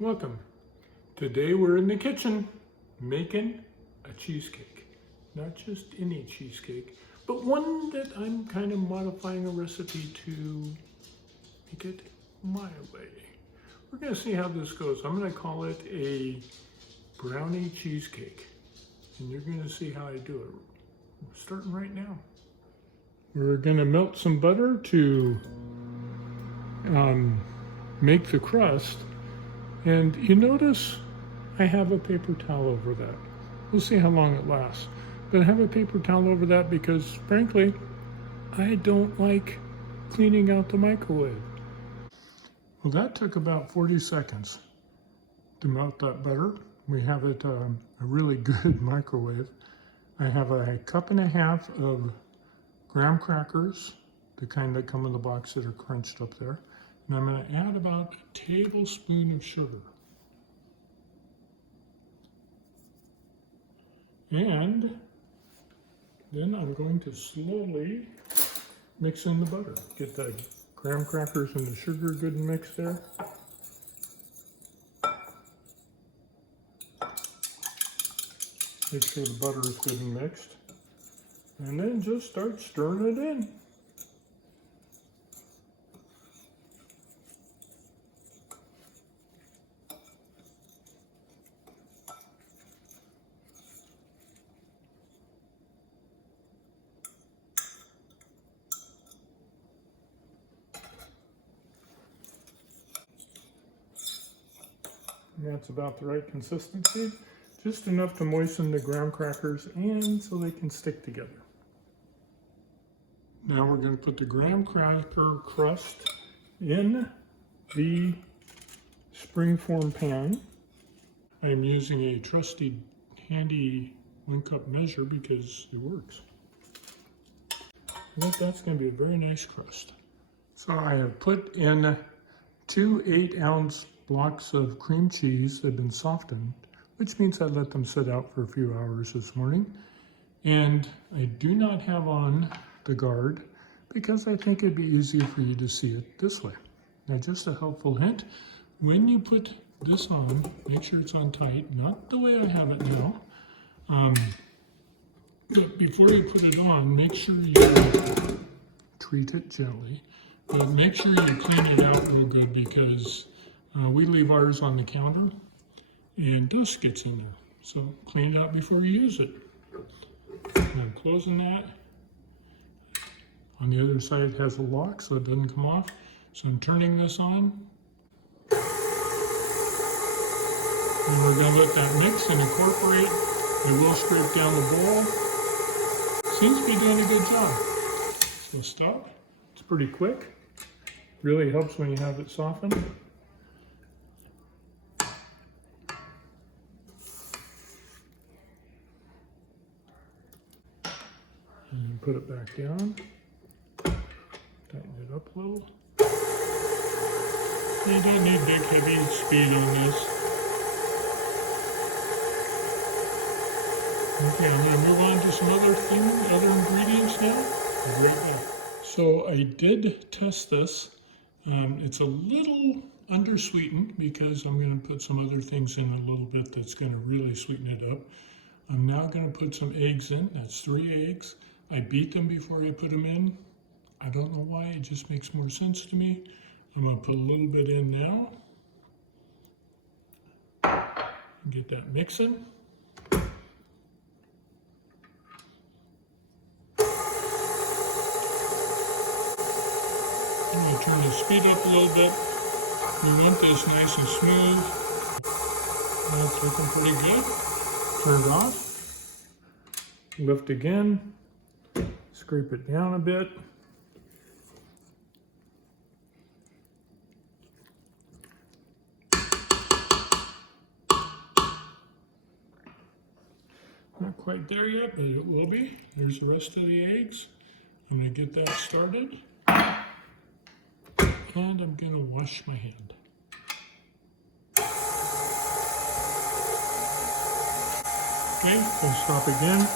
Welcome. Today we're in the kitchen making a cheesecake. Not just any cheesecake, but one that I'm kind of modifying a recipe to make it my way. We're going to see how this goes. I'm going to call it a brownie cheesecake. And you're going to see how I do it. We're starting right now. We're going to melt some butter to make the crust. And you notice I have a paper towel over that. We'll see how long it lasts. But I have a paper towel over that because, frankly, I don't like cleaning out the microwave. Well, that took about 40 seconds to melt that butter. We have it a really good microwave. I have a cup and a half of graham crackers, the kind that come in the box that are crunched up there. And I'm going to add about a tablespoon of sugar. And then I'm going to slowly mix in the butter. Get the graham crackers and the sugar good and mixed there. Make sure the butter is good and mixed. And then just start stirring it in. And that's about the right consistency. Just enough to moisten the graham crackers and so they can stick together. Now we're going to put the graham cracker crust in the springform pan. I'm using a trusty, handy 1 cup measure because it works. I think that's going to be a very nice crust. So I have put in 2 8-ounce blocks of cream cheese that have been softened, which means I let them sit out for a few hours this morning. And I do not have on the guard because I think it'd be easier for you to see it this way. Now, just a helpful hint, when you put this on, make sure it's on tight, not the way I have it now. But before you put it on, make sure you treat it gently, but make sure you clean it out real good because we leave ours on the counter and dust gets in there. So clean it out before you use it. And I'm closing that. On the other side it has a lock so it doesn't come off. So I'm turning this on. And we're going to let that mix and incorporate. It will scrape down the bowl. Seems to be doing a good job. So stop. It's pretty quick. Really helps when you have it softened. And put it back down. Tighten it up a little. You don't need big heavy speed on this. Okay, I'm going to move on to some other ingredients now. Great. So I did test this. It's a little undersweetened because I'm going to put some other things in a little bit that's going to really sweeten it up. I'm now going to put some eggs in. That's 3 eggs. I beat them before I put them in. I don't know why, it just makes more sense to me. I'm going to put a little bit in now. Get that mixing. I'm going to turn the speed up a little bit. We want this nice and smooth. That's looking pretty good. Turn it off. Lift again. Scrape it down a bit. Not quite there yet, but it will be. There's the rest of the eggs. I'm going to get that started. And I'm going to wash my hand. Okay, we'll stop again.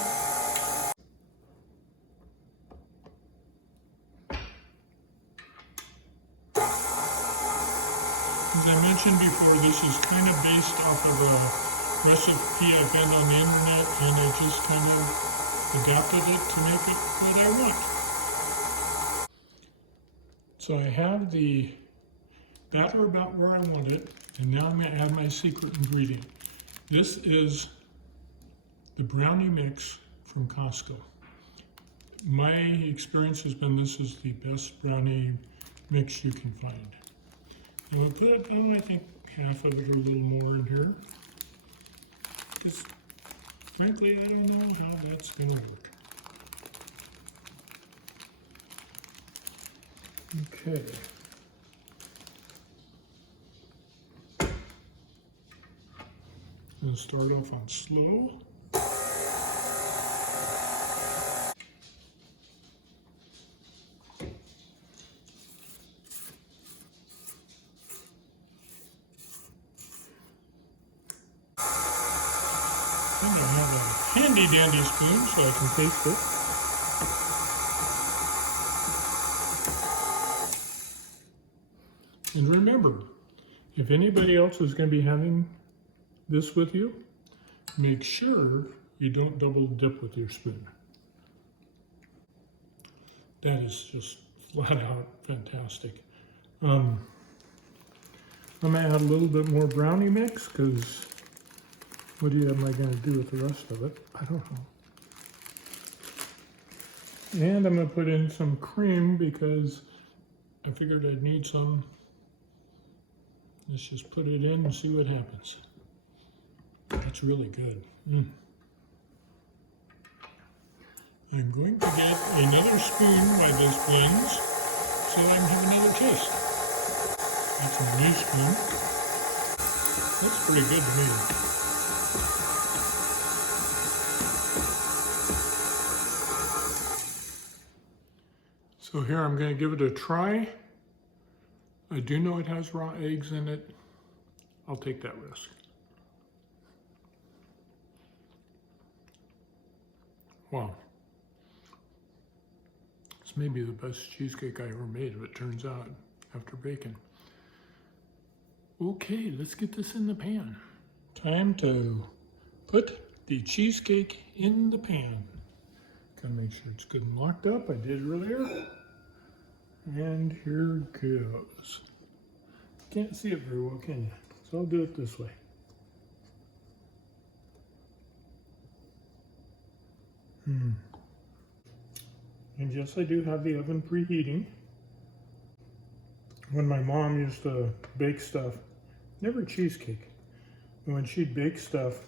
As I mentioned before, this is kind of based off of a recipe I found on the internet, and I just kind of adapted it to make it what I want. So I have the batter about where I want it, and now I'm going to add my secret ingredient. This is the brownie mix from Costco. My experience has been this is the best brownie mix you can find. And we'll put, I think, half of it or a little more in here. Because, frankly, I don't know how that's going to work. Okay. I'm going to start off on slow. And I have a handy dandy spoon so I can taste it. And remember, if anybody else is going to be having this with you, make sure you don't double dip with your spoon. That is just flat out fantastic. I'm going to add a little bit more brownie mix because what am I going to do with the rest of it? I don't know. And I'm going to put in some cream because I figured I'd need some. Let's just put it in and see what happens. That's really good. I'm going to get another spoon while this blends so I can have another taste. That's a new spoon. That's pretty good to me. So here I'm going to give it a try. I do know it has raw eggs in it. I'll take that risk. Wow. This may be the best cheesecake I ever made, if it turns out, after baking. Okay, let's get this in the pan. Time to put the cheesecake in the pan. Gotta make sure it's good and locked up. I did earlier. And here goes. Can't see it very well, can you? So I'll do it this way. And yes, I do have the oven preheating. When my mom used to bake stuff, never cheesecake, but when she'd bake stuff,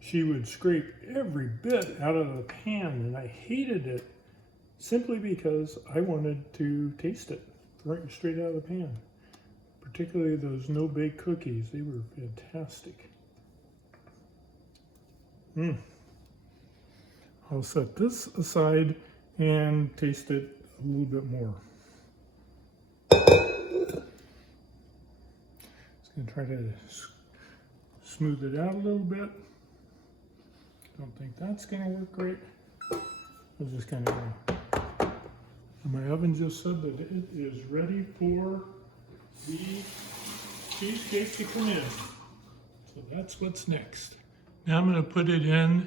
she would scrape every bit out of the pan, and I hated it simply because I wanted to taste it right straight out of the pan. Particularly those no-bake cookies, they were fantastic. I'll set this aside and taste it a little bit more. Just gonna try to smooth it out a little bit. Don't think that's gonna work great. I'll just kind of my oven just said that it is ready for the cheesecake to come in. So that's what's next. Now I'm going to put it in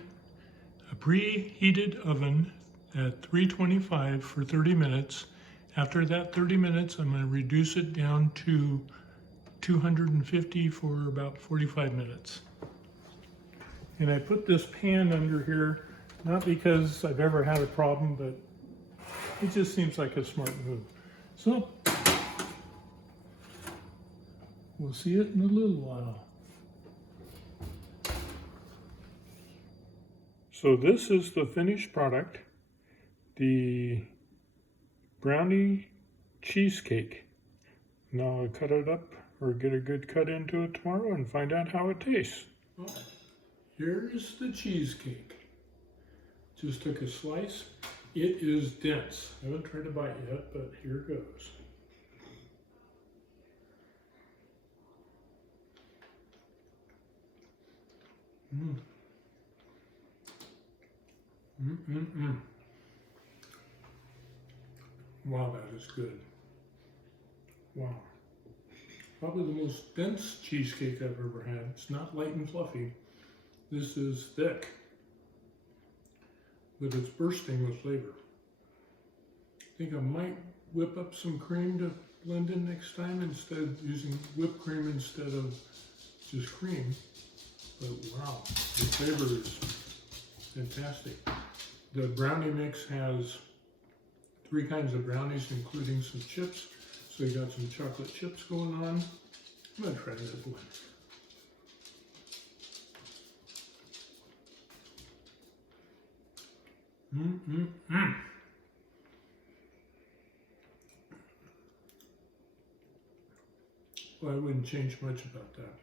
a preheated oven at 325 for 30 minutes. After that 30 minutes, I'm going to reduce it down to 250 for about 45 minutes. And I put this pan under here, not because I've ever had a problem, but it just seems like a smart move. So, we'll see it in a little while. So this is the finished product, the brownie cheesecake. Now I'll cut it up or get a good cut into it tomorrow and find out how it tastes. Well, here's the cheesecake. Just took a slice. It is dense. I haven't tried to bite yet, but here goes. Wow, that is good. Wow. Probably the most dense cheesecake I've ever had. It's not light and fluffy. This is thick, but it's bursting with flavor. I think I might whip up some cream to blend in next time instead of using whipped cream instead of just cream. But wow, the flavor is fantastic. The brownie mix has 3 kinds of brownies, including some chips. So you got some chocolate chips going on. I'm gonna try that blend. Well, I wouldn't change much about that.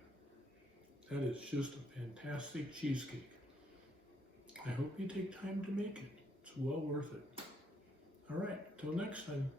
That is just a fantastic cheesecake. I hope you take time to make it. It's well worth it. All right, till next time.